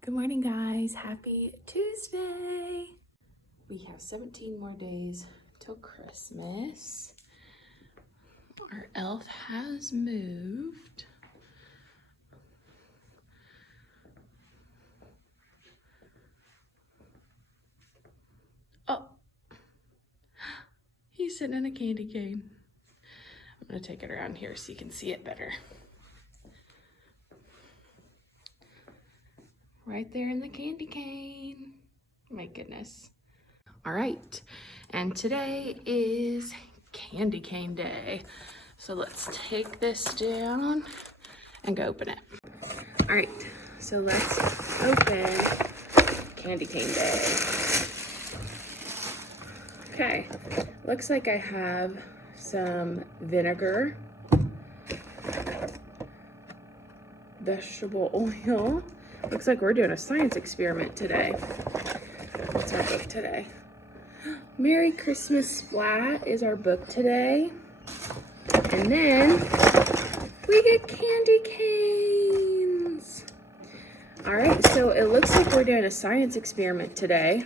Good morning, guys. Happy Tuesday. We have 17 more days till Christmas. Our elf has moved. Oh, he's sitting in a candy cane. I'm gonna take it around here so you can see it better. Right there in the candy cane. My goodness. All right, and today is candy cane day. So let's take this down and go open it. All right, so let's open candy cane day. Okay, looks like I have some vinegar, vegetable oil. Looks like we're doing a science experiment today. What's our book today? Merry Christmas Splat is our book today. And then we get candy canes. All right, so it looks like we're doing a science experiment today.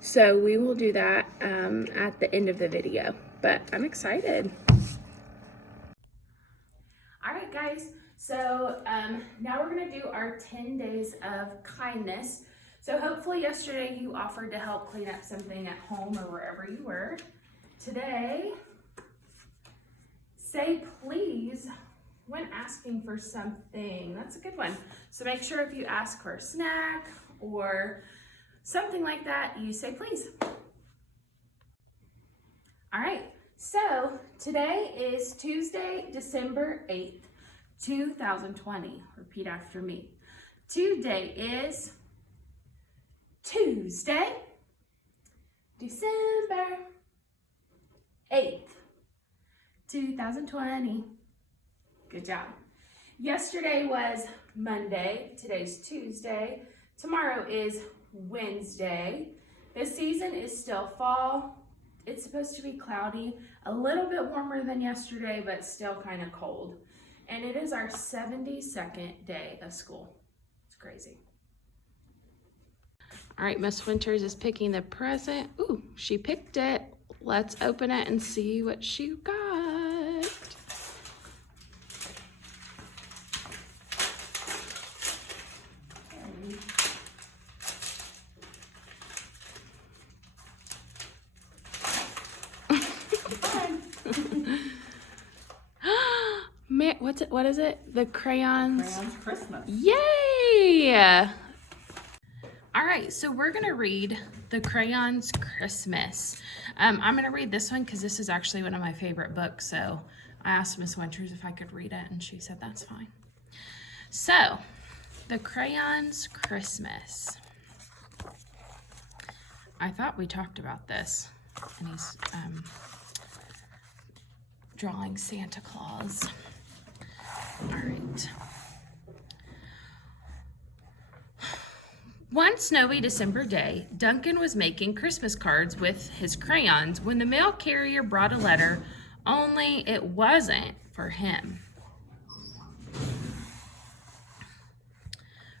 So we will do that at the end of the video, but I'm excited. All right, guys, so now we're gonna do our 10 days of kindness. So hopefully yesterday you offered to help clean up something at home or wherever you were. Today, say please when asking for something. That's a good one. So make sure if you ask for a snack or something like that, you say please. All right, so today is Tuesday, December 8th, 2020. Repeat after me. Today is Tuesday, December 8th, 2020. Good job. Yesterday was Monday. Today's Tuesday. Tomorrow is Wednesday. The season is still fall. It's supposed to be cloudy, a little bit warmer than yesterday, but still kind of cold. And it is our 72nd day of school. It's crazy. All right, Miss Winters is picking the present. Ooh, she picked it. Let's open it and see what she got. What is it? The crayons? Crayons Christmas. Yay! All right, so we're gonna read The Crayons Christmas. I'm gonna read this one because this is actually one of my favorite books. So I asked Miss Winters if I could read it and she said that's fine. So, The Crayons Christmas. I thought we talked about this, and he's drawing Santa Claus. All right. One snowy December day, Duncan was making Christmas cards with his crayons when the mail carrier brought a letter, only it wasn't for him.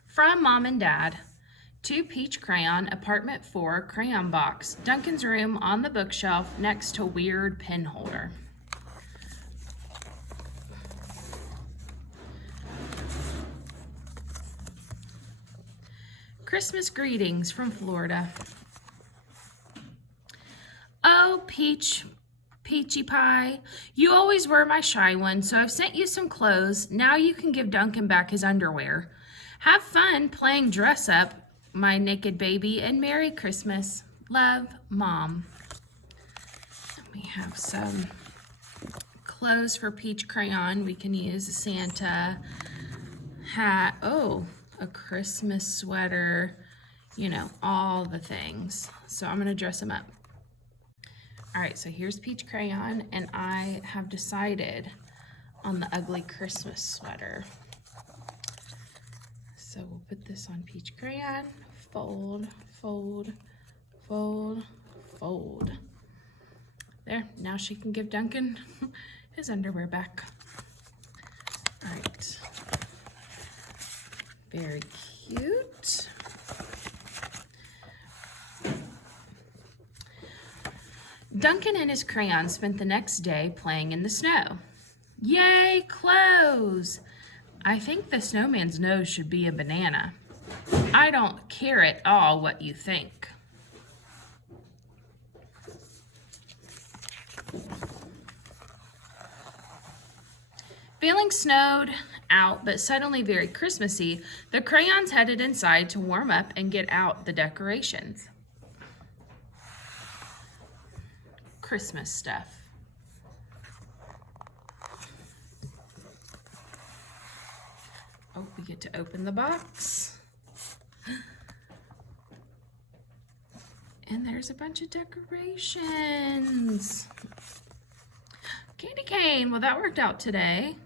From Mom and Dad, to Peach Crayon, Apartment 4, Crayon Box, Duncan's room on the bookshelf next to Weird Pen Holder. Christmas greetings from Florida. Oh, Peachy Pie, you always were my shy one, so I've sent you some clothes. Now you can give Duncan back his underwear. Have fun playing dress up, my naked baby, and Merry Christmas. Love, Mom. We have some clothes for Peach Crayon. We can use a Santa hat. Oh, a Christmas sweater, you know, all the things. So I'm gonna dress him up. All right, so here's Peach Crayon, and I have decided on the ugly Christmas sweater. So we'll put this on Peach Crayon, fold, fold, fold, fold. There, now she can give Duncan his underwear back. All right. Very cute. Duncan and his crayon spent the next day playing in the snow. Yay, clothes! I think the snowman's nose should be a banana. I don't care at all what you think. Feeling snowed out, but suddenly very Christmassy, the crayons headed inside to warm up and get out the decorations. Christmas stuff. Oh, we get to open the box. And there's a bunch of decorations. Candy cane. Well, that worked out today.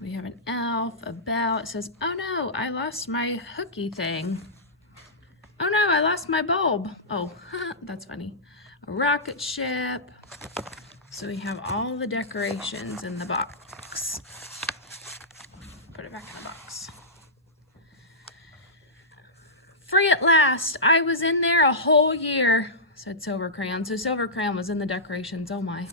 We have an elf, a bell. It says, oh no, I lost my hooky thing. Oh no, I lost my bulb. Oh, that's funny. A rocket ship. So we have all the decorations in the box. Put it back in the box. Free at last. I was in there a whole year, said Silver Crayon. So Silver Crayon was in the decorations. Oh my.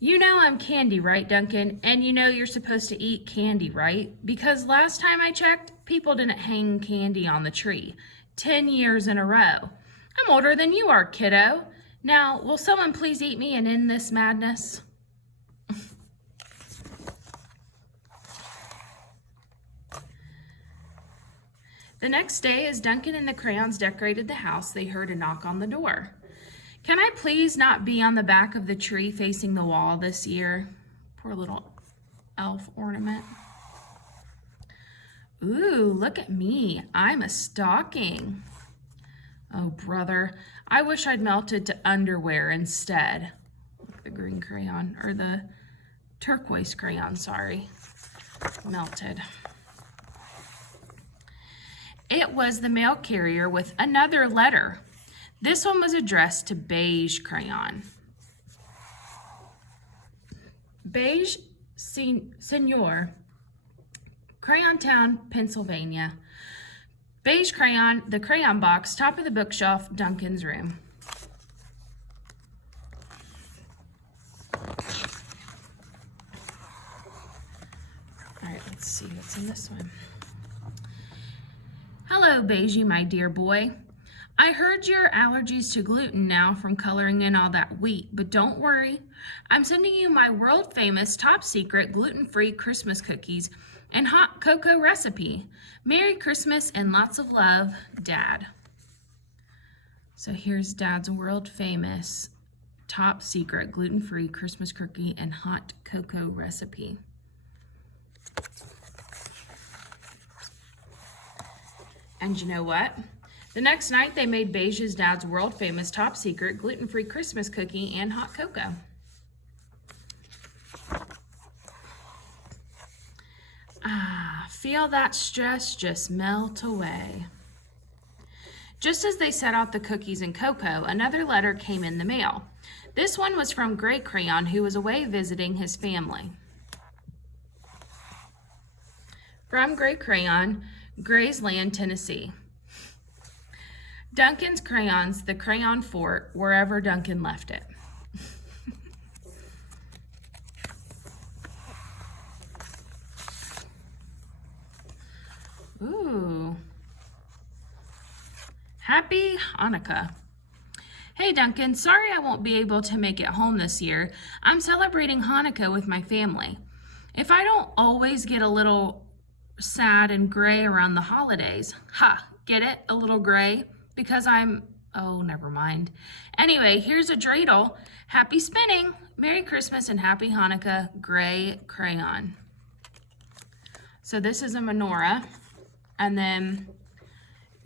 You know I'm candy, right, Duncan? And you know you're supposed to eat candy, right? Because last time I checked, people didn't hang candy on the tree. 10 years in a row. I'm older than you are, kiddo. Now, will someone please eat me and end this madness? The next day, as Duncan and the crayons decorated the house, they heard a knock on the door. Can I please not be on the back of the tree facing the wall this year? Poor little elf ornament. Ooh, look at me. I'm a stocking. Oh, brother, I wish I'd melted to underwear instead. Look, the green crayon, or the turquoise crayon, sorry, melted. It was the mail carrier with another letter. This one was addressed to Beige Crayon. Beige Senor, Crayon Town, Pennsylvania. Beige Crayon, the crayon box, top of the bookshelf, Duncan's room. All right, let's see what's in this one. Hello, Beige, my dear boy. I heard your allergies to gluten now from coloring in all that wheat, but don't worry. I'm sending you my world-famous, top-secret, gluten-free Christmas cookies and hot cocoa recipe. Merry Christmas and lots of love, Dad. So here's Dad's world-famous, top-secret, gluten-free Christmas cookie and hot cocoa recipe. And you know what? The next night, they made Beige's dad's world-famous, top-secret, gluten-free Christmas cookie and hot cocoa. Feel that stress just melt away. Just as they set out the cookies and cocoa, another letter came in the mail. This one was from Gray Crayon, who was away visiting his family. From Gray Crayon, Graysland, Tennessee. Duncan's crayons, the crayon fort, wherever Duncan left it. Ooh. Happy Hanukkah. Hey Duncan, sorry I won't be able to make it home this year. I'm celebrating Hanukkah with my family. If I don't always get a little sad and gray around the holidays, get it? A little gray? Because oh, never mind. Anyway, here's a dreidel. Happy spinning. Merry Christmas and Happy Hanukkah, Gray Crayon. So this is a menorah, and then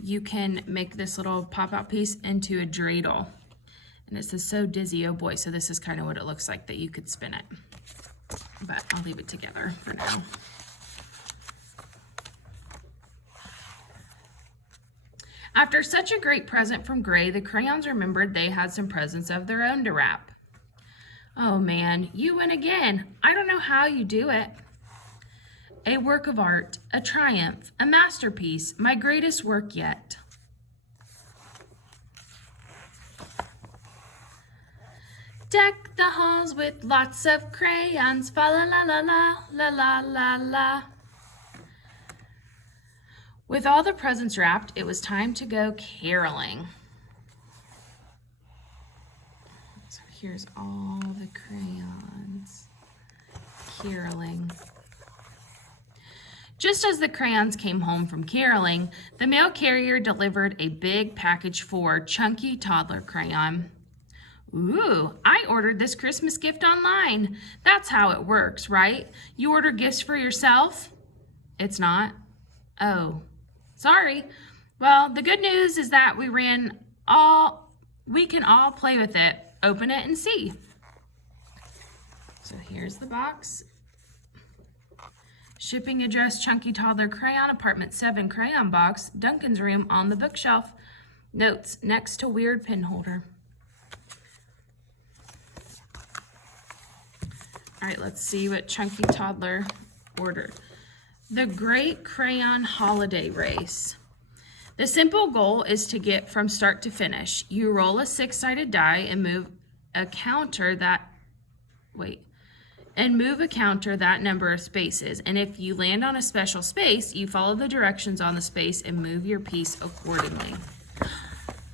you can make this little pop-out piece into a dreidel. And it says, so dizzy, oh boy. So this is kind of what it looks like that you could spin it. But I'll leave it together for now. After such a great present from Gray, the crayons remembered they had some presents of their own to wrap. Oh man, you win again. I don't know how you do it. A work of art, a triumph, a masterpiece, my greatest work yet. Deck the halls with lots of crayons. Fa la la la la la la la la. With all the presents wrapped, it was time to go caroling. So here's all the crayons. Caroling. Just as the crayons came home from caroling, the mail carrier delivered a big package for Chunky Toddler Crayon. Ooh, I ordered this Christmas gift online. That's how it works, right? You order gifts for yourself? It's not? Oh, sorry. Well, the good news is that we can all play with it. Open it and see. So here's the box. Shipping address, Chunky Toddler Crayon, Apartment 7, Crayon Box, Duncan's room on the bookshelf. Notes, next to weird pin holder. All right, let's see what Chunky Toddler ordered. The Great Crayon Holiday Race. The simple goal is to get from start to finish. You roll a 6-sided die and move a counter that number of spaces. And if you land on a special space, you follow the directions on the space and move your piece accordingly.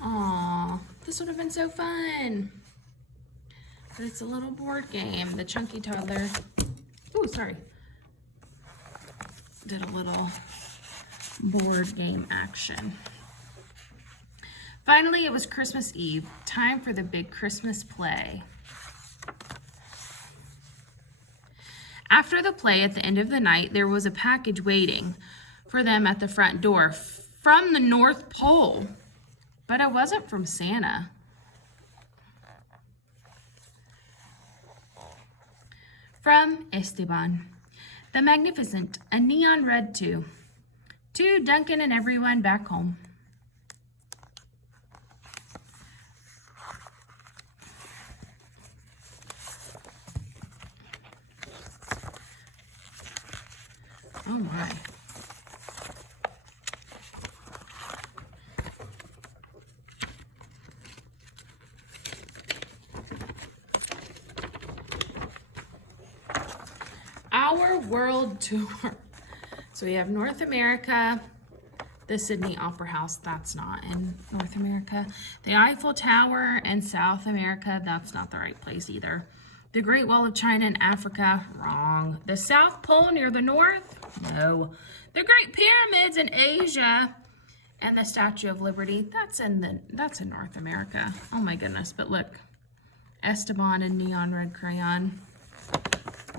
Aw, this would have been so fun. But it's a little board game. The Chunky Toddler, did a little board game action. Finally, it was Christmas Eve. Time for the big Christmas play. After the play at the end of the night, there was a package waiting for them at the front door from the North Pole. But it wasn't from Santa. From Esteban. The Magnificent, a neon red too. To Duncan and everyone back home. Oh my. Our world tour. So we have North America, the Sydney Opera House, that's not in North America. The Eiffel Tower in South America, that's not the right place either. The Great Wall of China in Africa, wrong. The South Pole near the North, no. The Great Pyramids in Asia, and the Statue of Liberty, that's in North America. Oh my goodness, but look, Esteban in neon red crayon.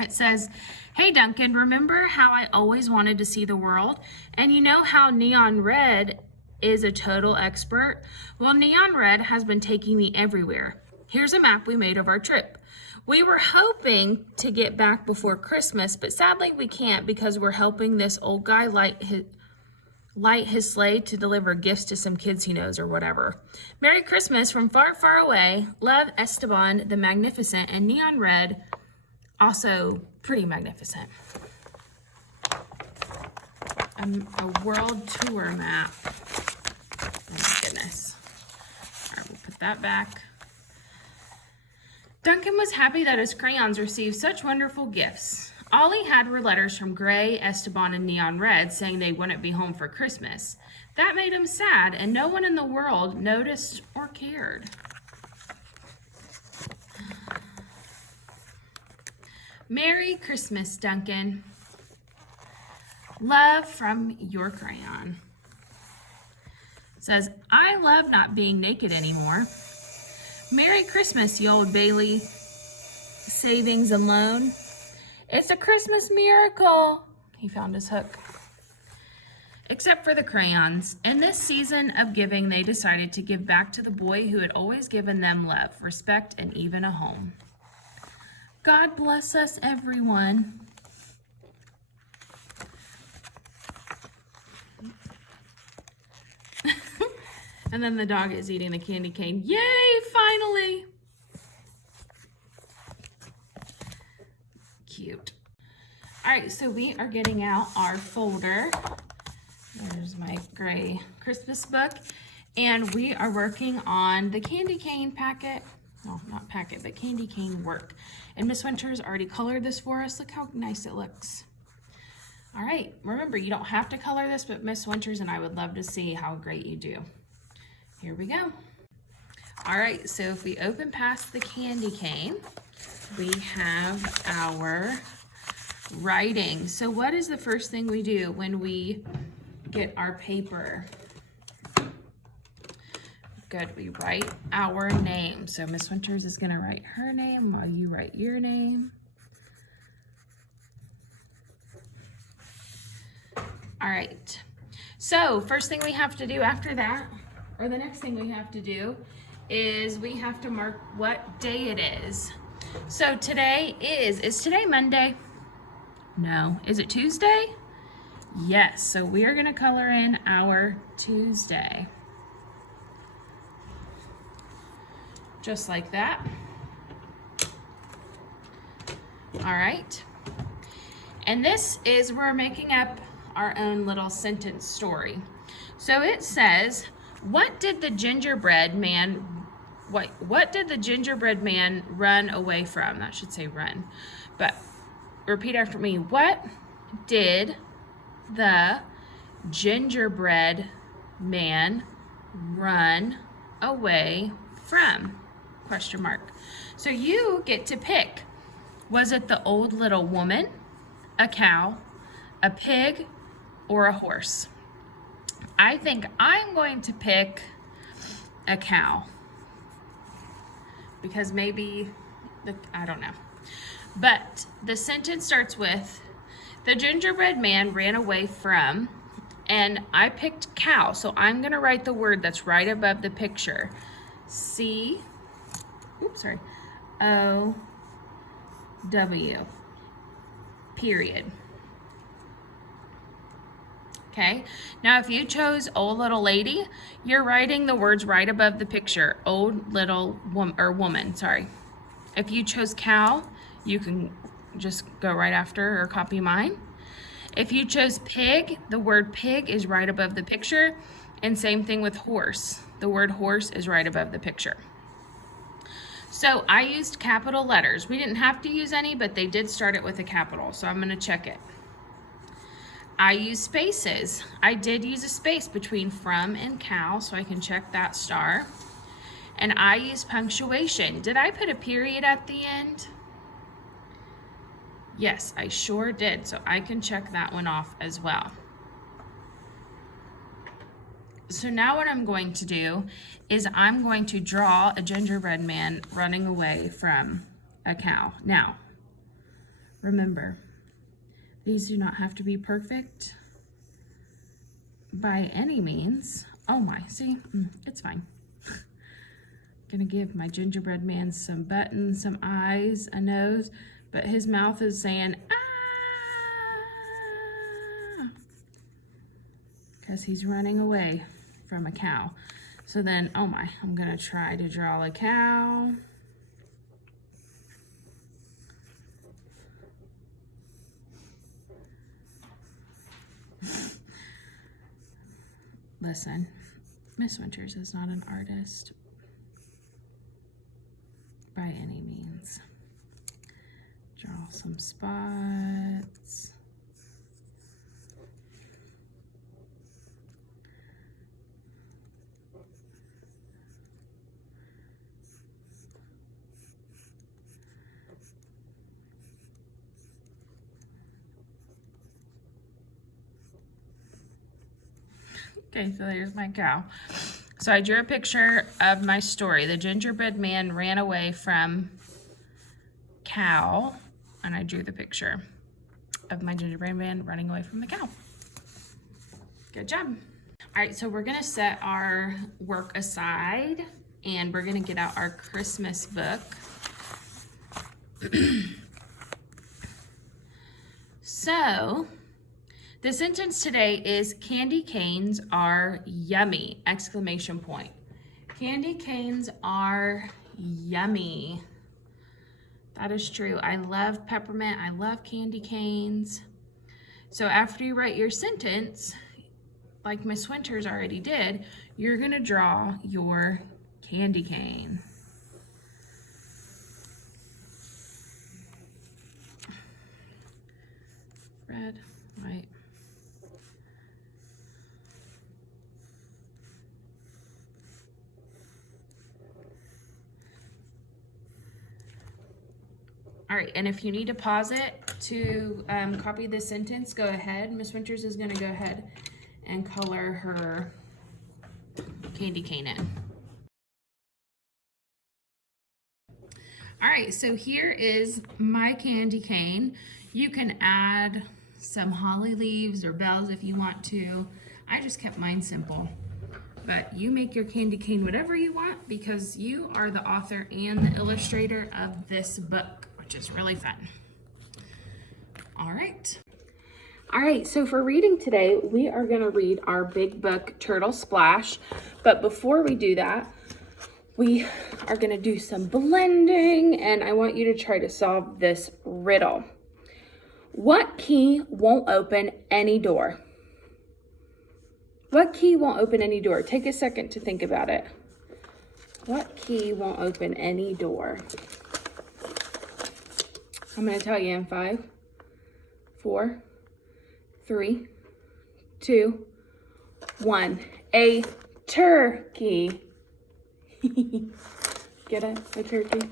It says, hey Duncan, remember how I always wanted to see the world? And you know how Neon Red is a total expert? Well, Neon Red has been taking me everywhere. Here's a map we made of our trip. We were hoping to get back before Christmas, but sadly we can't because we're helping this old guy light his sleigh to deliver gifts to some kids he knows or whatever. Merry Christmas from far, far away. Love, Esteban, the Magnificent, and Neon Red, also pretty magnificent. A world tour map. Oh my goodness. All right, we'll put that back. Duncan was happy that his crayons received such wonderful gifts. All he had were letters from Gray, Esteban, and Neon Red saying they wouldn't be home for Christmas. That made him sad, and no one in the world noticed or cared. Merry Christmas, Duncan. Love from your crayon. It says, I love not being naked anymore. Merry Christmas, you old Bailey savings and loan. It's a Christmas miracle. He found his hook. Except for the crayons. In this season of giving, they decided to give back to the boy who had always given them love, respect, and even a home. God bless us, everyone. And then the dog is eating the candy cane. Yay, finally. Cute. All right, so we are getting out our folder. There's my gray Christmas book. And we are working on the candy cane packet. no, not packet, but candy cane work. And Miss Winters already colored this for us. Look how nice it looks. All right, remember, you don't have to color this, but Miss Winters and I would love to see how great you do. Here we go. All right, so if we open past the candy cane, we have our writing. So what is the first thing we do when we get our paper? Good, we write our name. So Miss Winters is gonna write her name while you write your name. All right, so first thing we have to do after that, or the next thing we have to do, is we have to mark what day it is. So today is today Monday? No. Is it Tuesday? Yes, so we are gonna color in our Tuesday. Just like that. All right. And this is, we're making up our own little sentence story. So it says, what did the gingerbread man run away from? That should say run. But repeat after me. What did the gingerbread man run away from? Question mark. So you get to pick. Was it the old little woman, a cow, a pig, or a horse? I think I'm going to pick a cow. Because maybe, I don't know. But the sentence starts with, the gingerbread man ran away from, and I picked cow. So I'm gonna write the word that's right above the picture. C-O-W, period. Okay, now if you chose old little lady, you're writing the words right above the picture, old little woman, sorry. If you chose cow, you can just go right after or copy mine. If you chose pig, the word pig is right above the picture, and same thing with horse. The word horse is right above the picture. So I used capital letters. We didn't have to use any, but they did start it with a capital, so I'm gonna check it. I use spaces. I did use a space between from and cow, so I can check that star. And I use punctuation. Did I put a period at the end? Yes, I sure did, so I can check that one off as well. So now what I'm going to do is I'm going to draw a gingerbread man running away from a cow. Now, remember, these do not have to be perfect by any means. Oh my, see, it's fine. Gonna give my gingerbread man some buttons, some eyes, a nose, but his mouth is saying, ah, because he's running away from a cow. So then, oh my, I'm gonna try to draw a cow. Listen, Miss Winters is not an artist by any means. Draw some spots. Okay, so there's my cow. So I drew a picture of my story. The gingerbread man ran away from cow, and I drew the picture of my gingerbread man running away from the cow. Good job. All right, so we're gonna set our work aside, and we're gonna get out our Christmas book. So, the sentence today is candy canes are yummy, exclamation point. Candy canes are yummy. That is true. I love peppermint. I love candy canes. So after you write your sentence, like Miss Winters already did, you're gonna draw your candy cane. red, white. All right, and if you need to pause it to copy this sentence, go ahead. Miss Winters is gonna go ahead and color her candy cane in. All right, so here is my candy cane. You can add some holly leaves or bells if you want to. I just kept mine simple. But you make your candy cane whatever you want because you are the author and the illustrator of this book, which is really fun. All right. All right, so for reading today, we are gonna read our big book, Turtle Splash. But before we do that, we are gonna do some blending, and I want you to try to solve this riddle. What key won't open any door? What key won't open any door? Take a second to think about it. What key won't open any door? I'm gonna tell you in 5, 4, 3, 2, 1. A turkey. Get it? A turkey?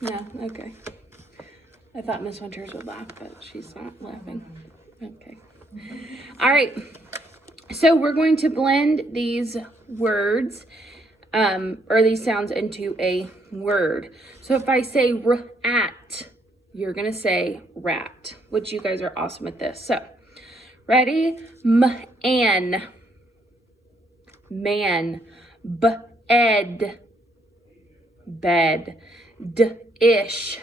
No? Okay. I thought Miss Winters would laugh, but she's not laughing. Okay. All right. So we're going to blend these words, or these sounds into a word. So if I say rat, you're going to say rat, which you guys are awesome at this. So, ready? Man, bed, bed, dish,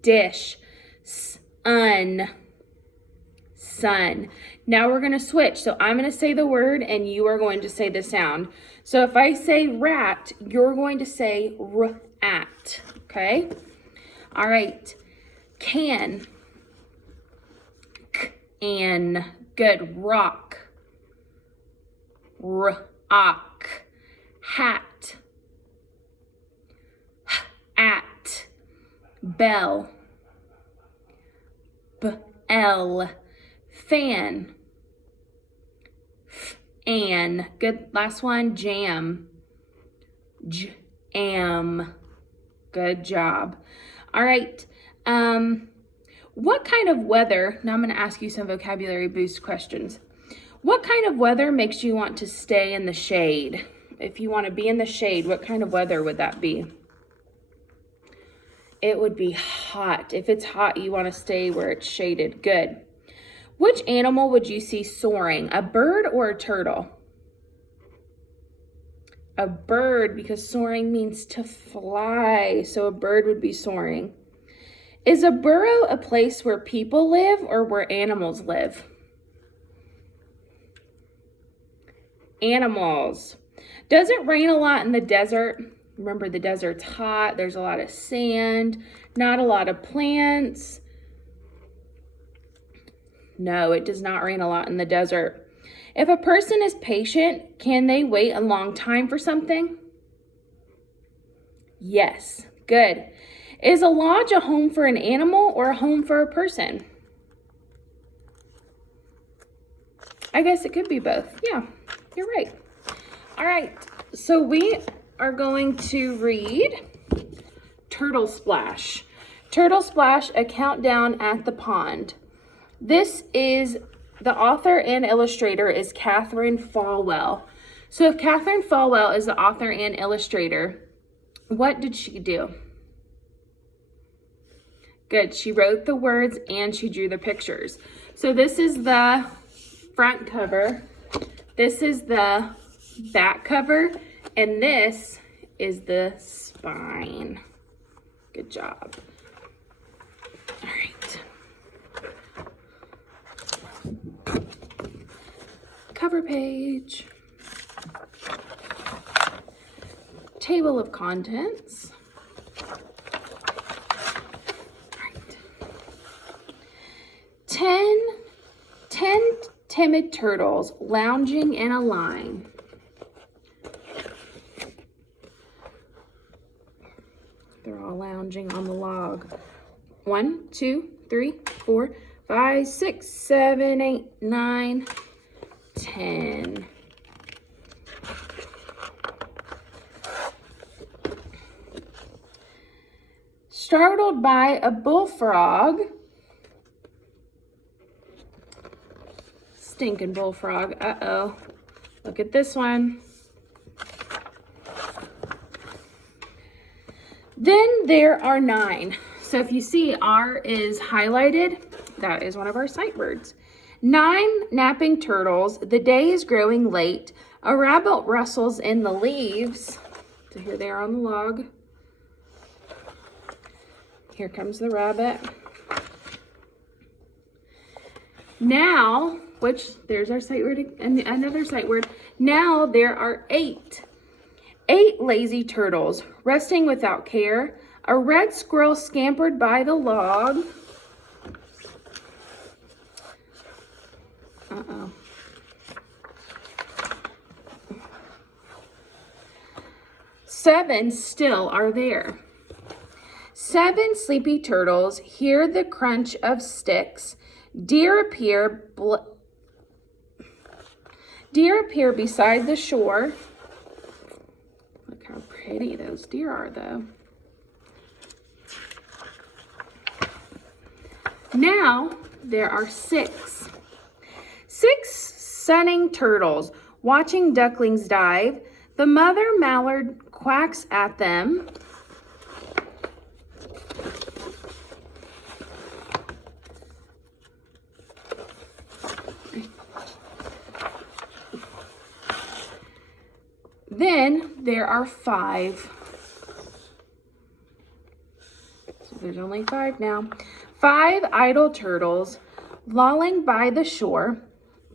dish, sun, sun. Now we're going to switch. So I'm going to say the word and you are going to say the sound. So if I say rat, you're going to say rat. Okay? All right. Can. Can. Good. Rock. Rock. Hat. At. Bell. Bell. Fan. Fan. Good. Last one. Jam. Jam. Good job. All right. What kind of weather, now I'm going to ask you some vocabulary boost questions. What kind of weather makes you want to stay in the shade? If you want to be in the shade, what kind of weather would that be? It would be hot. If it's hot, you want to stay where it's shaded. Good. Which animal would you see soaring? A bird or a turtle? A bird, because soaring means to fly. So a bird would be soaring. Is a burrow a place where people live or where animals live? Animals. Does it rain a lot in the desert? Remember, the desert's hot. There's a lot of sand, not a lot of plants. No, it does not rain a lot in the desert. If a person is patient, can they wait a long time for something? Yes. Good. Is a lodge a home for an animal or a home for a person? I guess it could be both. Yeah, you're right. All right, so we are going to read Turtle Splash. Turtle Splash, A Countdown at the Pond. This is, the author and illustrator is Katherine Falwell. So if Katherine Falwell is the author and illustrator, what did she do? Good. She wrote the words and she drew the pictures. So this is the front cover. This is the back cover. And this is the spine. Good job. All right. Cover page. Table of contents. 10 timid turtles lounging in a line. They're all lounging on the log. 1, 2, 3, 4, 5, 6, 7, 8, 9, 10. Startled by a bullfrog. Stinking bullfrog. Uh-oh. Look at this one. Then there are 9. So if you see R is highlighted, that is one of our sight words. 9 napping turtles. The day is growing late. A rabbit rustles in the leaves. So here they are on the log. Here comes the rabbit. Now, which there's our sight word, and another sight word. Now there are 8. 8 lazy turtles resting without care. A red squirrel scampered by the log. Uh-oh. Seven still are there. 7 sleepy turtles hear the crunch of sticks. Deer appear beside the shore. Look how pretty those deer are, though. Now there are 6. 6 sunning turtles watching ducklings dive. The mother mallard quacks at them. Then there are 5. So there's only 5 now. 5 idle turtles lolling by the shore.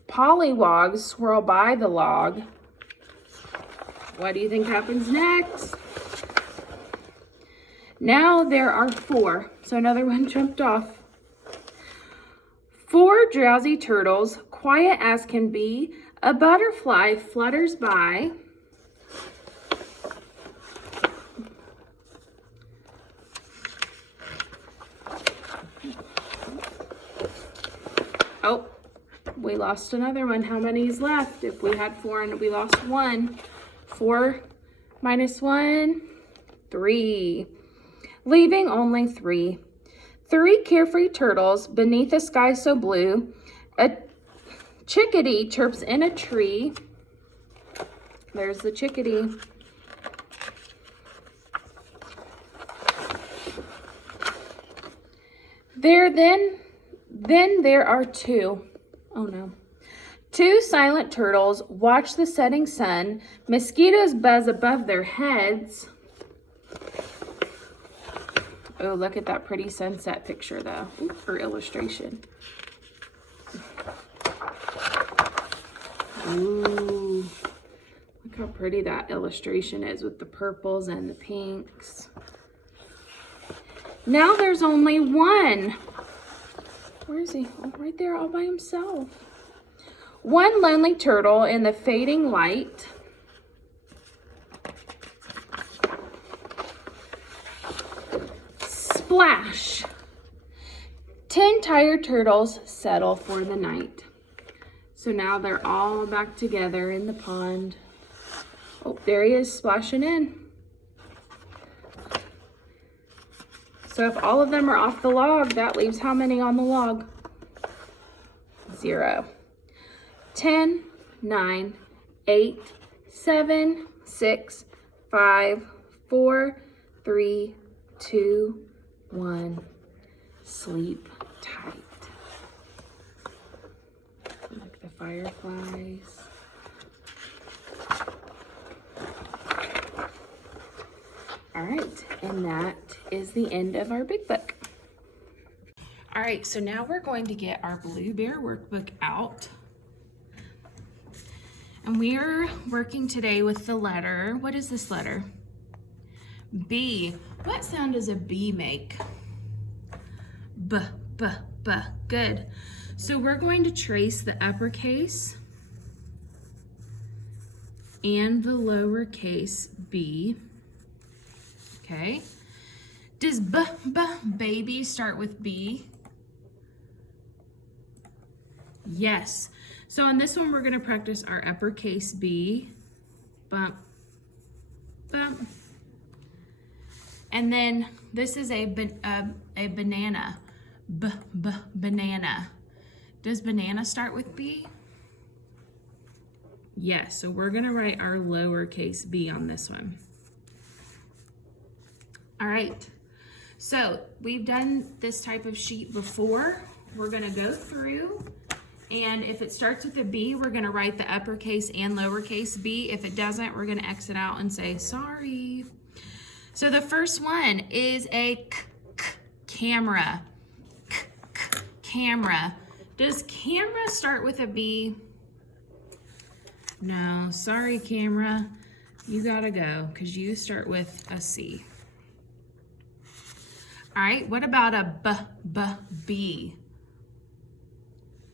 Pollywogs swirl by the log. What do you think happens next? Now there are 4. So another one jumped off. 4 drowsy turtles, quiet as can be. A butterfly flutters by. Oh, we lost another one. How many is left? If we had 4 and we lost 1. 4 minus 1, 3. Leaving only 3. 3 carefree turtles beneath a sky so blue. A chickadee chirps in a tree. There's the chickadee. Then there are 2. Oh no. 2 silent turtles watch the setting sun. Mosquitoes buzz above their heads. Oh, look at that pretty sunset picture, though, or illustration. Ooh, look how pretty that illustration is with the purples and the pinks. Now there's only 1. Where is he? Oh, right there all by himself. 1 lonely turtle in the fading light. Splash! 10 tired turtles settle for the night. So now they're all back together in the pond. Oh, there he is splashing in. So if all of them are off the log, that leaves how many on the log? 0. 10, 9, 8, 7, 6, 5, 4, 3, 2, 1. Sleep tight. Look at the fireflies. All right, and that is the end of our big book. All right, so now we're going to get our Blue Bear workbook out. And we are working today with the letter, what is this letter? B. What sound does a B make? B, B, B. Good. So we're going to trace the uppercase and the lowercase b. Okay. Does b, b, baby start with B? Yes. So on this one, we're going to practice our uppercase B. Bump, bump. And then this is a banana. Banana. Does banana start with B? Yes, so we're going to write our lowercase b on this one. All right, so we've done this type of sheet before. We're going to go through, and if it starts with a B, we're going to write the uppercase and lowercase b. If it doesn't, we're going to exit out and say sorry. So the first one is a camera. Camera. Does camera start with a B? No, sorry camera. You gotta go because you start with a C. All right, what about a B?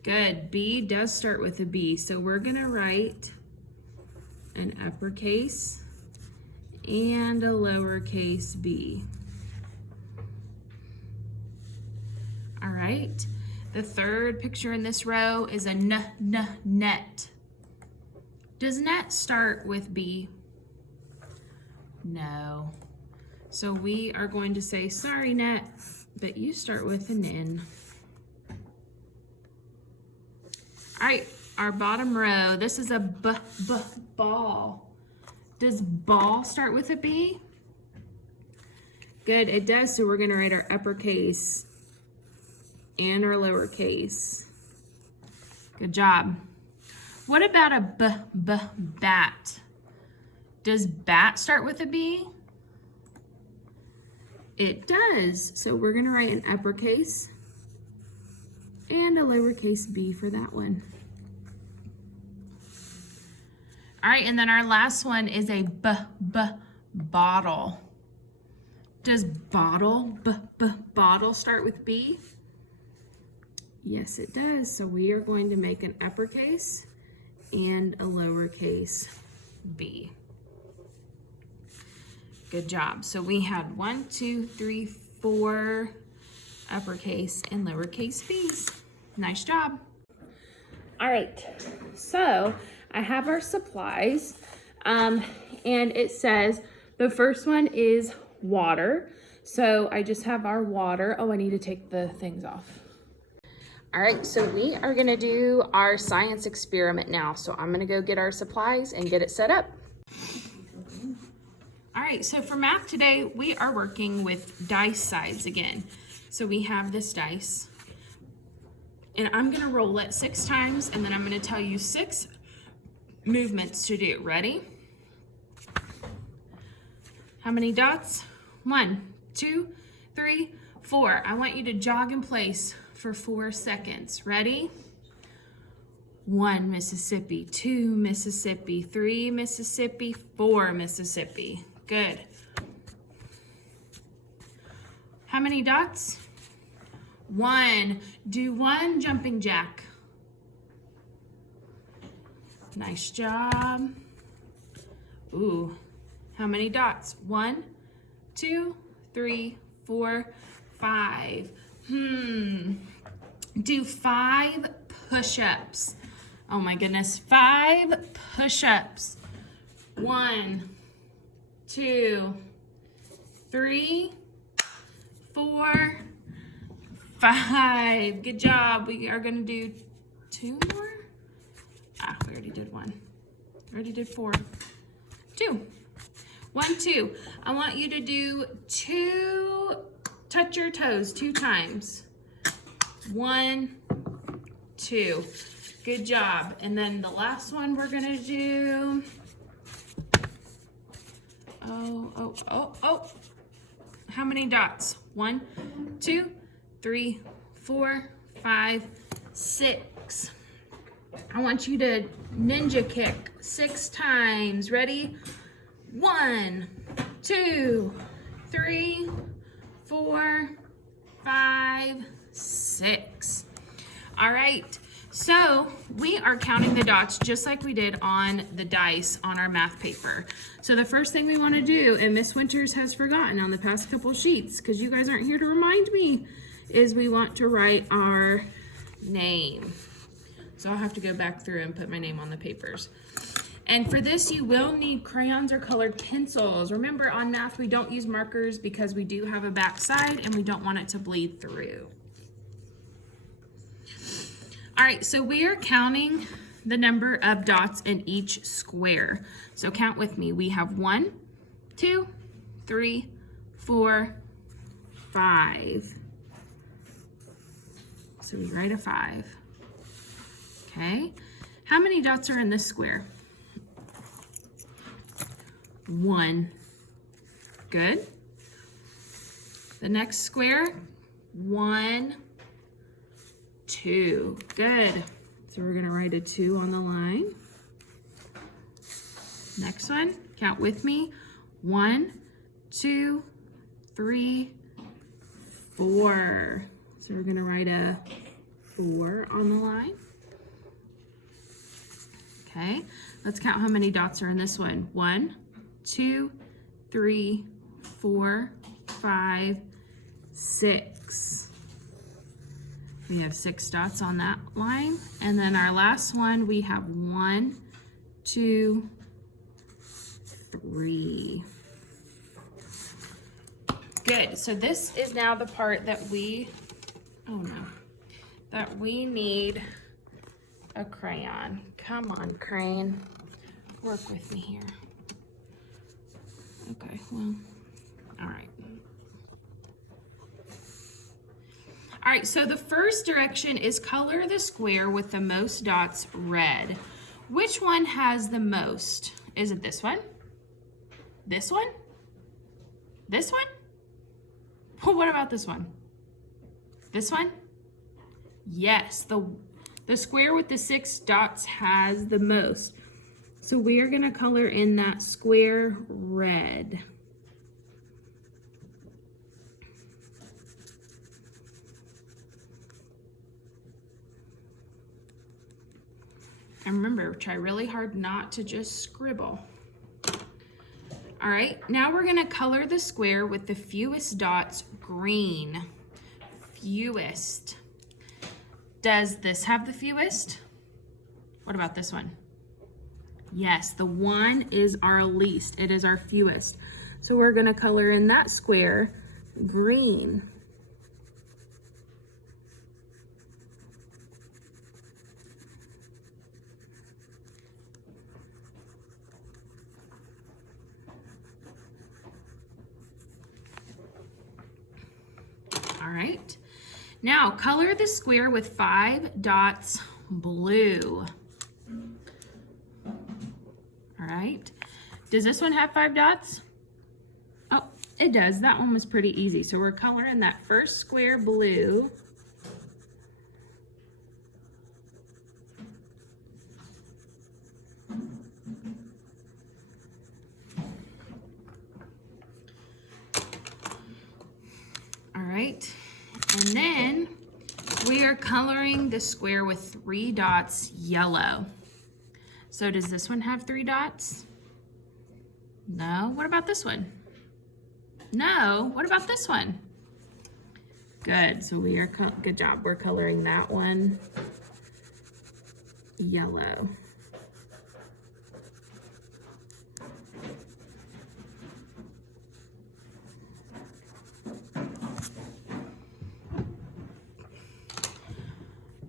Good, B does start with a B. So we're gonna write an uppercase and a lowercase b. All right, the third picture in this row is a net. Does net start with B? No. So we are going to say, sorry net, but you start with an N. All right, our bottom row, this is a ball. Does ball start with a B? Good, it does, so we're gonna write our uppercase and our lowercase. Good job. What about a bat? Does bat start with a B? It does, so we're gonna write an uppercase and a lowercase b for that one. All right, and then our last one is a bottle. Does bottle start with B? Yes, it does. So we are going to make an uppercase and a lowercase b. Good job. So we had 1, 2, 3, 4 uppercase and lowercase b's. Nice job. All right, so I have our supplies, and it says the first one is water. So I just have our water. Oh, I need to take the things off. All right, so we are gonna do our science experiment now. So I'm gonna go get our supplies and get it set up. All right, so for math today, we are working with dice sides again. So we have this dice, and I'm gonna roll it 6 times, and then I'm gonna tell you 6 movements to do. Ready? How many dots? 1, 2, 3, 4. I want you to jog in place for 4 seconds. Ready? 1 Mississippi, 2 Mississippi, 3 Mississippi, 4 Mississippi. Good. How many dots? 1. Do 1 jumping jack. Nice job. Ooh, how many dots? 1, 2, 3, 4, 5. Do 5 push-ups. Oh my goodness, 5 push-ups. 1, 2, 3, 4, 5. Good job. We are gonna do 2 more. We already did 1. Already did 4. 2. 1, 2. I want you to do 2, touch your toes 2 times. 1, 2. Good job. And then the last one we're gonna do. Oh. How many dots? 1, 2, 3, 4, 5, 6. I want you to ninja kick 6 times. Ready? 1, 2, 3, 4, 5, 6. All right. So we are counting the dots just like we did on the dice on our math paper. So the first thing we want to do, and Miss Winters has forgotten on the past couple sheets because you guys aren't here to remind me, is we want to write our name. So I'll have to go back through and put my name on the papers. And for this, you will need crayons or colored pencils. Remember, on math, we don't use markers because we do have a back side and we don't want it to bleed through. All right, so we are counting the number of dots in each square. So count with me. We have 1, 2, 3, 4, 5. So we write a 5. Okay, how many dots are in this square? 1. Good. The next square, 1, 2. Good. So we're gonna write a 2 on the line. Next one, count with me. 1, 2, 3, 4. So we're gonna write a 4 on the line. Okay, let's count how many dots are in this one. 1, 2, 3, 4, 5, 6. We have 6 dots on that line. And then our last one, we have 1, 2, 3. Good, so this is now the part that we, that we need a crayon. Come on, Crane, work with me here. Okay, well, all right. All right, so the first direction is color the square with the most dots red. Which one has the most? Is it this one? This one? This one? Well, what about this one? This one? Yes, the square with the 6 dots has the most. So we are gonna color in that square red. And remember, try really hard not to just scribble. All right, now we're gonna color the square with the fewest dots green. Fewest. Does this have the fewest? What about this one? Yes, the 1 is our least. It is our fewest. So we're gonna color in that square green. All right, now color the square with 5 dots blue. All right, does this one have 5 dots? Oh, it does. That one was pretty easy. So we're coloring that first square blue. All right, and then we are coloring the square with 3 dots yellow. So does this one have 3 dots? No. What about this one? No. What about this one? Good. So we are, good job. We're coloring that one yellow.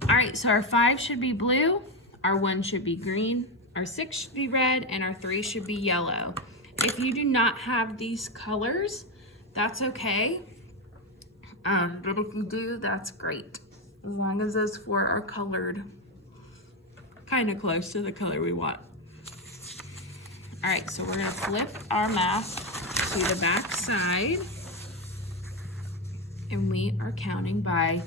All right, so our 5 should be blue, our 1 should be green, our 6 should be red, and our 3 should be yellow. If you do not have these colors, that's okay. But if you do, that's great. As long as those 4 are colored kind of close to the color we want. All right, so we're gonna flip our math to the back side. And we are counting by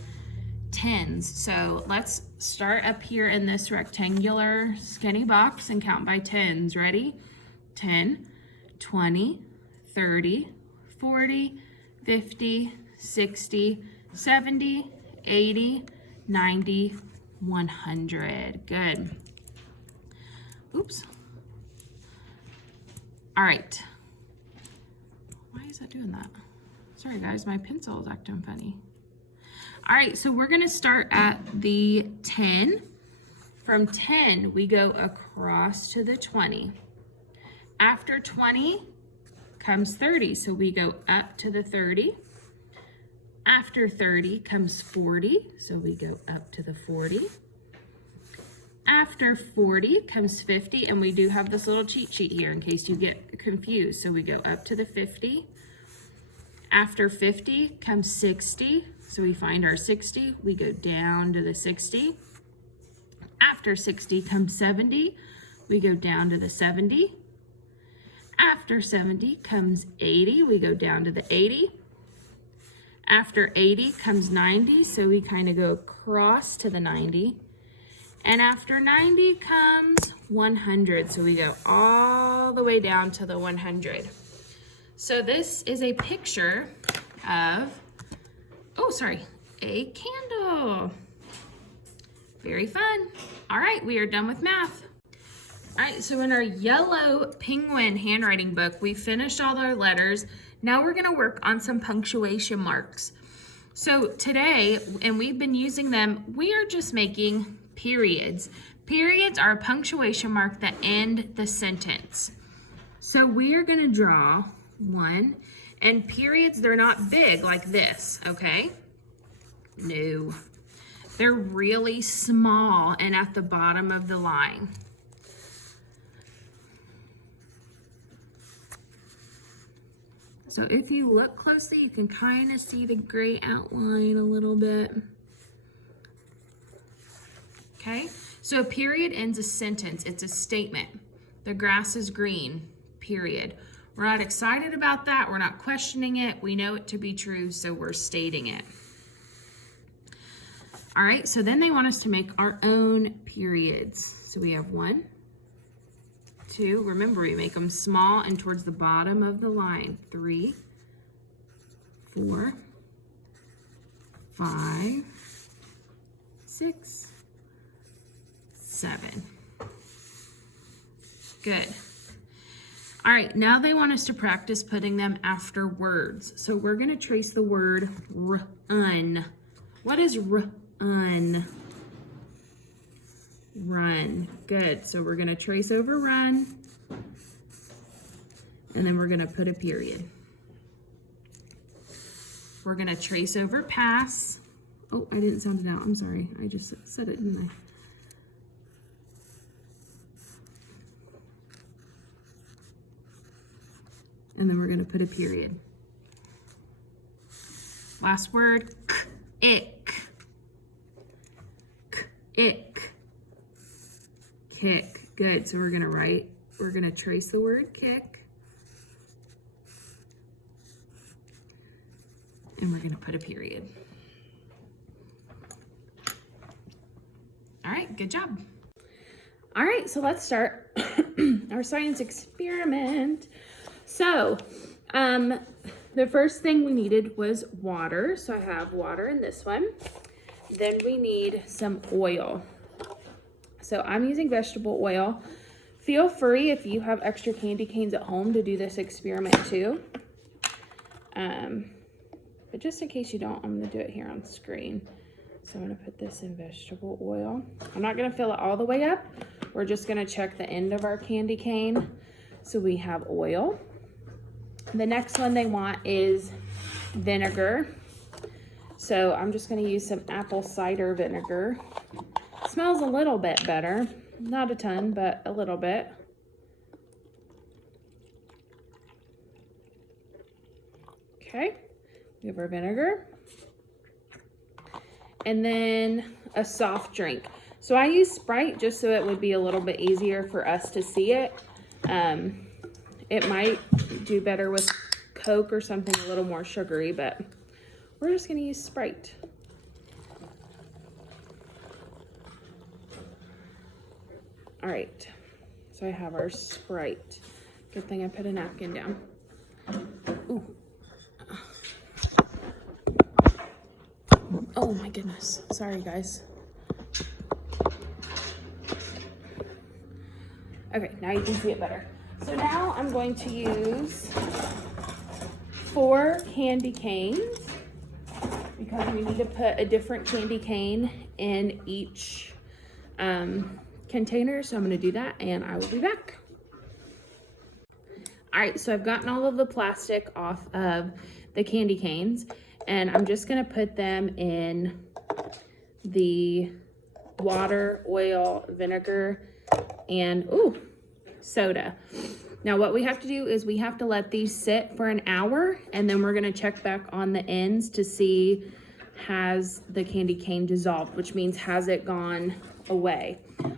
tens. So let's start up here in this rectangular skinny box and count by tens. Ready? 10, 20, 30, 40, 50, 60, 70, 80, 90, 100. Good. Oops. All right. Why is that doing that? Sorry guys, my pencil is acting funny. All right, so we're gonna start at the 10 From 10, we go across to the 20. After 20 comes 30, so we go up to the 30. After 30 comes 40, so we go up to the 40. After 40 comes 50, and we do have this little cheat sheet here in case you get confused, so we go up to the 50. After 50 comes 60, so we find our 60, we go down to the 60. After 60 comes 70, we go down to the 70. After 70 comes 80, we go down to the 80. After 80 comes 90, so we kind of go across to the 90. And after 90 comes 100, so we go all the way down to the 100. So this is a picture of, a candle. Very fun. All right, we are done with math. All right, so in our yellow penguin handwriting book, we finished all our letters. Now we're gonna work on some punctuation marks. So today, and we've been using them, we are just making periods. Periods are a punctuation mark that end the sentence. So we are gonna draw one, and periods, they're not big like this, okay? No, they're really small and at the bottom of the line. So if you look closely, you can kind of see the gray outline a little bit. Okay, so a period ends a sentence. It's a statement. The grass is green, period. We're not excited about that. We're not questioning it. We know it to be true, so we're stating it. All right, so then they want us to make our own periods. So we have 1, 2, remember we make them small and towards the bottom of the line. 3, 4, 5, 6, 7. Good. All right, now they want us to practice putting them after words. So we're gonna trace the word run. What is run? Run. Good. So we're gonna trace over run, and then we're gonna put a period. We're gonna trace over pass. Oh, I didn't sound it out. I'm sorry. I just said it, didn't I? And then we're gonna put a period. Last word, ick. Ick. Kick. Good. So we're gonna trace the word kick. And we're gonna put a period. All right, good job. All right, so let's start our science experiment. So, the first thing we needed was water. So I have water in this one. Then we need some oil. So I'm using vegetable oil. Feel free, if you have extra candy canes at home, to do this experiment too. But just in case you don't, I'm gonna do it here on screen. So I'm gonna put this in vegetable oil. I'm not gonna fill it all the way up. We're just gonna check the end of our candy cane. So we have oil. The next one they want is vinegar. So I'm just gonna use some apple cider vinegar. Smells a little bit better. Not a ton, but a little bit. Okay, we have our vinegar. And then a soft drink. So I use Sprite just so it would be a little bit easier for us to see it. It might do better with Coke or something a little more sugary, but we're just gonna use Sprite. All right, so I have our Sprite. Good thing I put a napkin down. Ooh. Oh my goodness, sorry guys. Okay, now you can see it better. So now I'm going to use 4 candy canes because we need to put a different candy cane in each container. So I'm going to do that and I will be back. All right, so I've gotten all of the plastic off of the candy canes, and I'm just going to put them in the water, oil, vinegar, and soda. Now what we have to do is we have to let these sit for an hour, and then we're going to check back on the ends to see has the candy cane dissolved, which means has it gone away.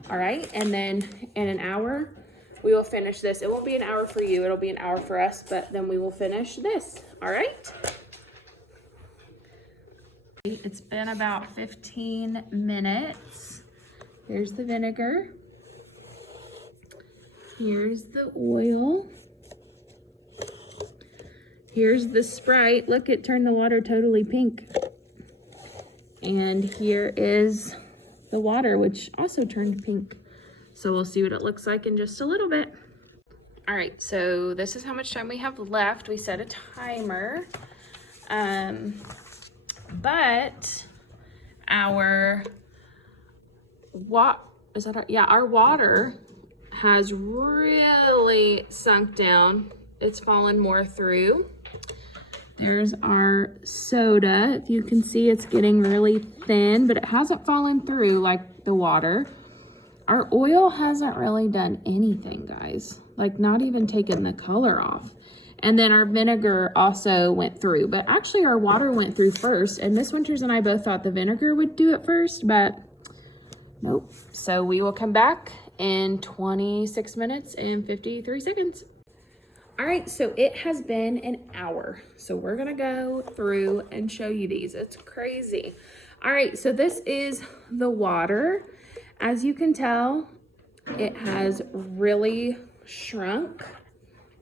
All right, and then in an hour we will finish this. It won't be an hour for you, it'll be an hour for us, but then we will finish this. All right, it's been about 15 minutes. Here's the vinegar. Here's the oil. Here's the Sprite. Look, it turned the water totally pink. And here is the water, which also turned pink. So we'll see what it looks like in just a little bit. All right, so this is how much time we have left. We set a timer. But our our water has really sunk down. It's fallen more through. There's our soda. If you can see, it's getting really thin, but it hasn't fallen through like the water. Our oil hasn't really done anything, guys. Like not even taken the color off. And then our vinegar also went through, but actually our water went through first, and Miss Winters and I both thought the vinegar would do it first, but nope. So we will come back in 26 minutes and 53 seconds. All right, so it has been an hour. So we're gonna go through and show you these. It's crazy. All right, so this is the water. As you can tell, it has really shrunk.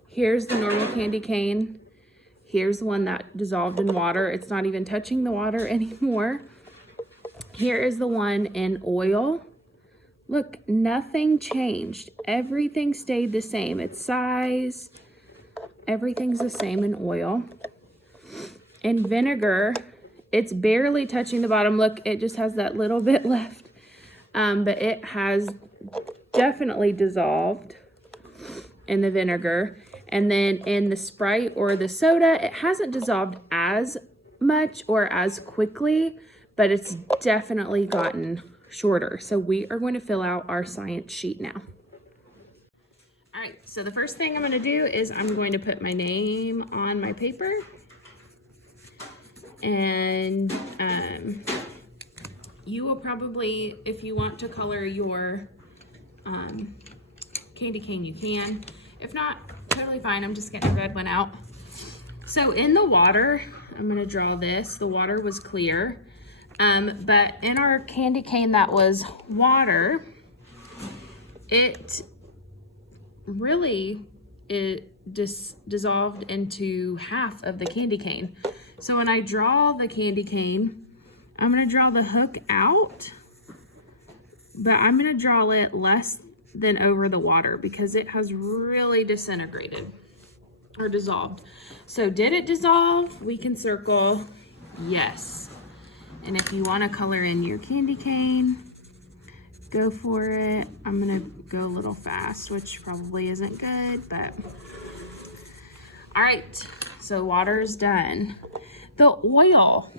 Here's the normal candy cane. Here's the one that dissolved in water. It's not even touching the water anymore. Here is the one in oil. Look, nothing changed. Everything stayed the same. Its size, everything's the same in oil. In vinegar, it's barely touching the bottom. Look, it just has that little bit left. But it has definitely dissolved in the vinegar. And then in the Sprite or the soda, it hasn't dissolved as much or as quickly, but it's definitely gotten shorter. So we are going to fill out our science sheet now. All right, so the first thing I'm going to do is I'm going to put my name on my paper. And you will probably, if you want to color your candy cane, you can. If not, totally fine. I'm just getting a red one out. So in the water, I'm going to draw this. The water was clear. But in our candy cane that was water, it really dissolved into half of the candy cane. So when I draw the candy cane, I'm going to draw the hook out, but I'm going to draw it less than over the water because it has really disintegrated or dissolved. So did it dissolve? We can circle yes. And if you want to color in your candy cane, go for it. I'm gonna go a little fast, which probably isn't good, but all right, so water is done. The oil,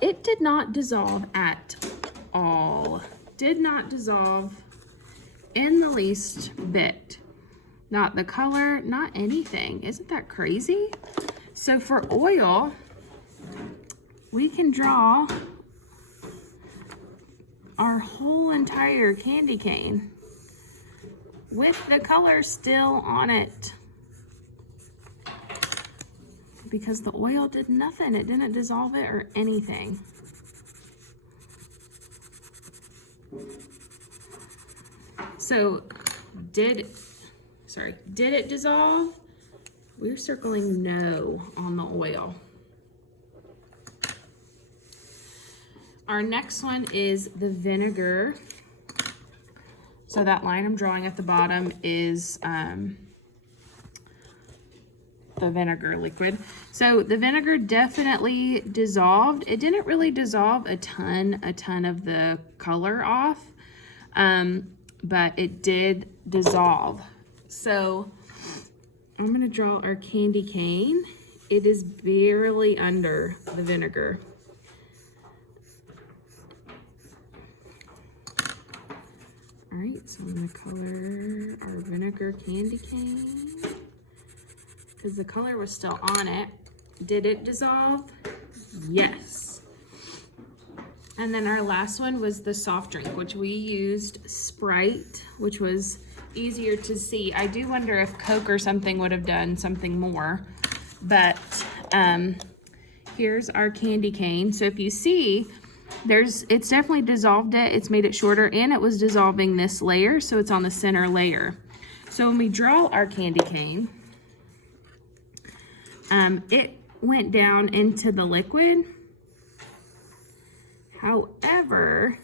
it did not dissolve at all. Did not dissolve in the least bit. Not the color, not anything. Isn't that crazy? So for oil, we can draw our whole entire candy cane with the color still on it because the oil did nothing. It didn't dissolve it or anything. So did it dissolve? We're circling no on the oil. Our next one is the vinegar. So that line I'm drawing at the bottom is the vinegar liquid. So the vinegar definitely dissolved. It didn't really dissolve a ton of the color off, but it did dissolve. So I'm gonna draw our candy cane. It is barely under the vinegar. All right, so I'm gonna color our vinegar candy cane because the color was still on it. Did it dissolve? Yes. And then our last one was the soft drink, which we used Sprite, which was easier to see. I do wonder if Coke or something would have done something more, but here's our candy cane. So if you see, it's definitely dissolved it. It's made it shorter, and it was dissolving this layer, so it's on the center layer. So when we draw our candy cane, it went down into the liquid. However,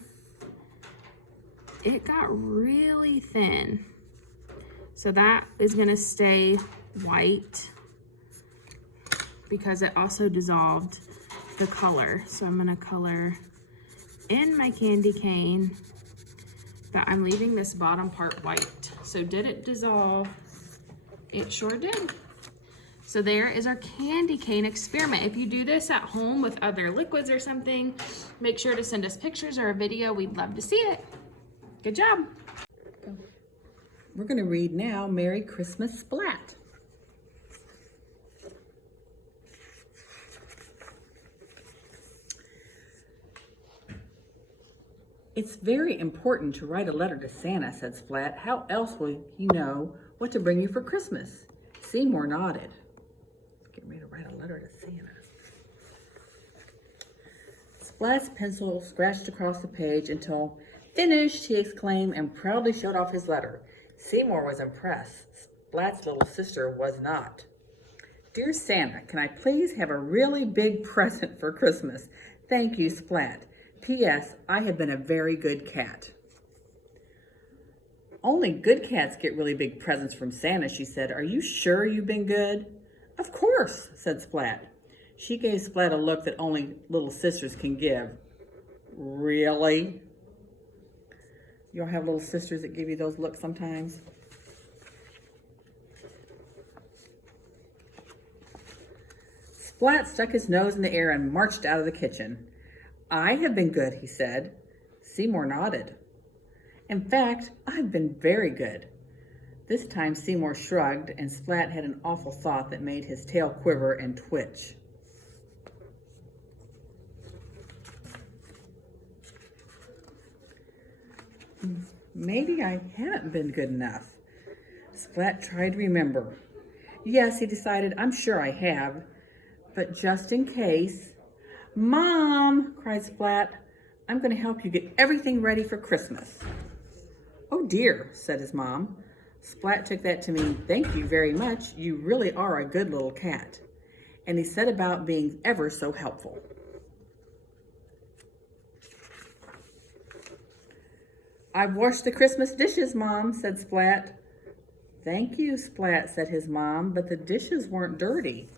it got really thin. So that is gonna stay white because it also dissolved the color. So I'm gonna color in my candy cane, but I'm leaving this bottom part white. So did it dissolve? It sure did. So there is our candy cane experiment. If you do this at home with other liquids or something, make sure to send us pictures or a video. We'd love to see it. Good job. We're going to read now Merry Christmas Splat. It's very important to write a letter to Santa, said Splat. How else will he know what to bring you for Christmas? Seymour nodded. Get ready to write a letter to Santa. Splat's pencil scratched across the page until, finished, he exclaimed, and proudly showed off his letter. Seymour was impressed. Splat's little sister was not. Dear Santa, can I please have a really big present for Christmas? Thank you, Splat. P.S. I have been a very good cat. Only good cats get really big presents from Santa, she said. Are you sure you've been good? Of course, said Splat. She gave Splat a look that only little sisters can give. Really? Y'all have little sisters that give you those looks sometimes? Splat stuck his nose in the air and marched out of the kitchen. I have been good, he said. Seymour nodded. In fact, I've been very good. This time Seymour shrugged, and Splat had an awful thought that made his tail quiver and twitch. Maybe I haven't been good enough. Splat tried to remember. Yes, he decided, I'm sure I have. But just in case... Mom, cried Splat, I'm going to help you get everything ready for Christmas. Oh dear, said his mom. Splat took that to mean, thank you very much. You really are a good little cat. And he set about being ever so helpful. I've washed the Christmas dishes, Mom, said Splat. Thank you, Splat, said his mom, but the dishes weren't dirty.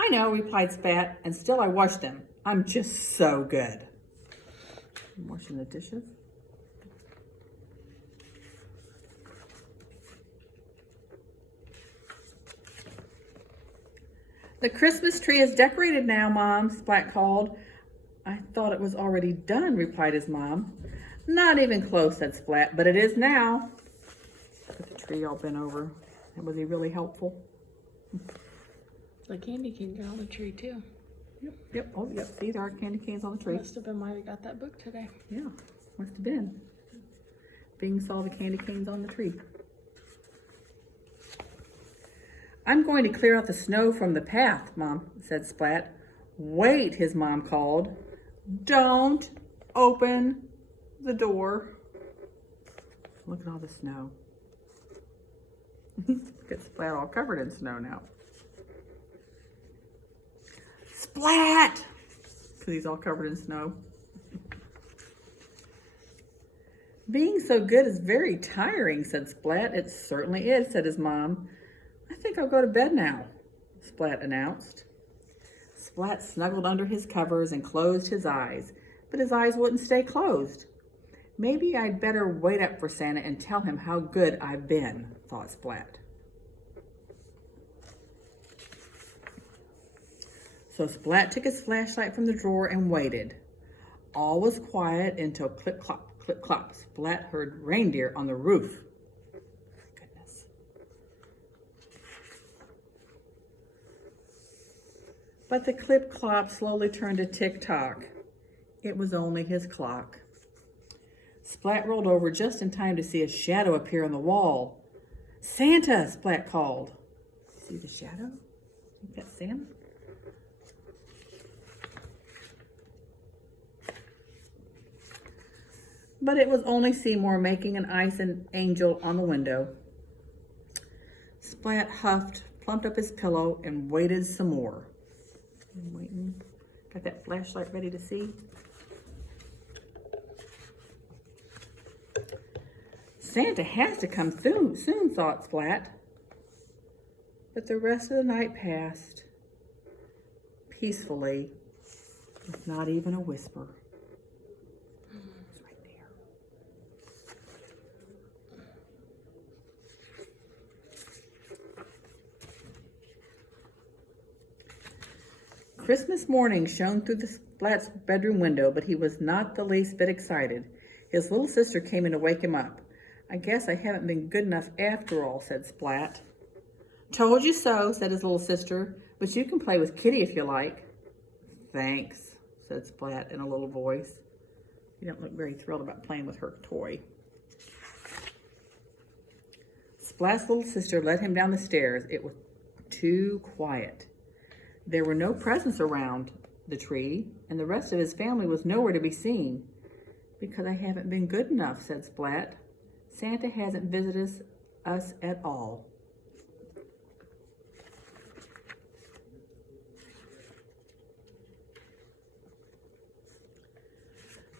I know, replied Splat, and still I washed them. I'm just so good. I'm washing the dishes. The Christmas tree is decorated now, Mom, Splat called. I thought it was already done, replied his mom. Not even close, said Splat, but it is now. Put the tree all bent over. Was he really helpful? The candy cane got on the tree too. Yep. Oh, yep. See, there are candy canes on the tree. Must have been why we got that book today. Yeah, must have been. Bing saw the candy canes on the tree. I'm going to clear out the snow from the path, Mom, said Splat. Wait, his mom called. Don't open the door. Look at all the snow. Get Splat all covered in snow now. Splat! Because he's all covered in snow. Being so good is very tiring, said Splat. It certainly is, said his mom. I think I'll go to bed now. Splat announced. Splat snuggled under his covers and closed his eyes, but his eyes wouldn't stay closed. Maybe I'd better wait up for Santa and tell him how good I've been, thought Splat. So Splat took his flashlight from the drawer and waited. All was quiet until clip-clop, clip-clop. Splat heard reindeer on the roof. Goodness. But the clip-clop slowly turned to tick-tock. It was only his clock. Splat rolled over just in time to see a shadow appear on the wall. Santa, Splat called. See the shadow? Think that's Santa? But it was only Seymour making an ice angel on the window. Splat huffed, plumped up his pillow, and waited some more. Waiting. Got that flashlight ready to see? Santa has to come soon, thought Splat. But the rest of the night passed peacefully, with not even a whisper. It's right there. Christmas morning shone through the Splat's bedroom window, but he was not the least bit excited. His little sister came in to wake him up. I guess I haven't been good enough after all, said Splat. Told you so, said his little sister, but you can play with Kitty if you like. Thanks, said Splat in a little voice. He didn't look very thrilled about playing with her toy. Splat's little sister led him down the stairs. It was too quiet. There were no presents around the tree, and the rest of his family was nowhere to be seen. Because I haven't been good enough, said Splat. Santa hasn't visited us at all.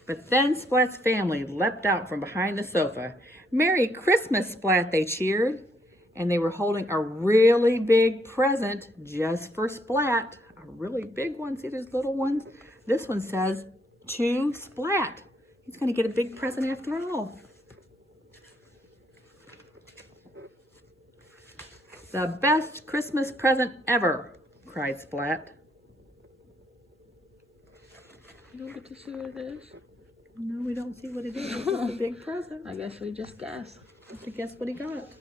But then Splat's family leapt out from behind the sofa. Merry Christmas, Splat, they cheered. And they were holding a really big present just for Splat. A really big one. See those little ones? This one says, to Splat. He's going to get a big present after all. The best Christmas present ever, cried Splat. You don't get to see what it is? No, we don't see what it is. It's just a big present. I guess we just guess. Have to guess what he got.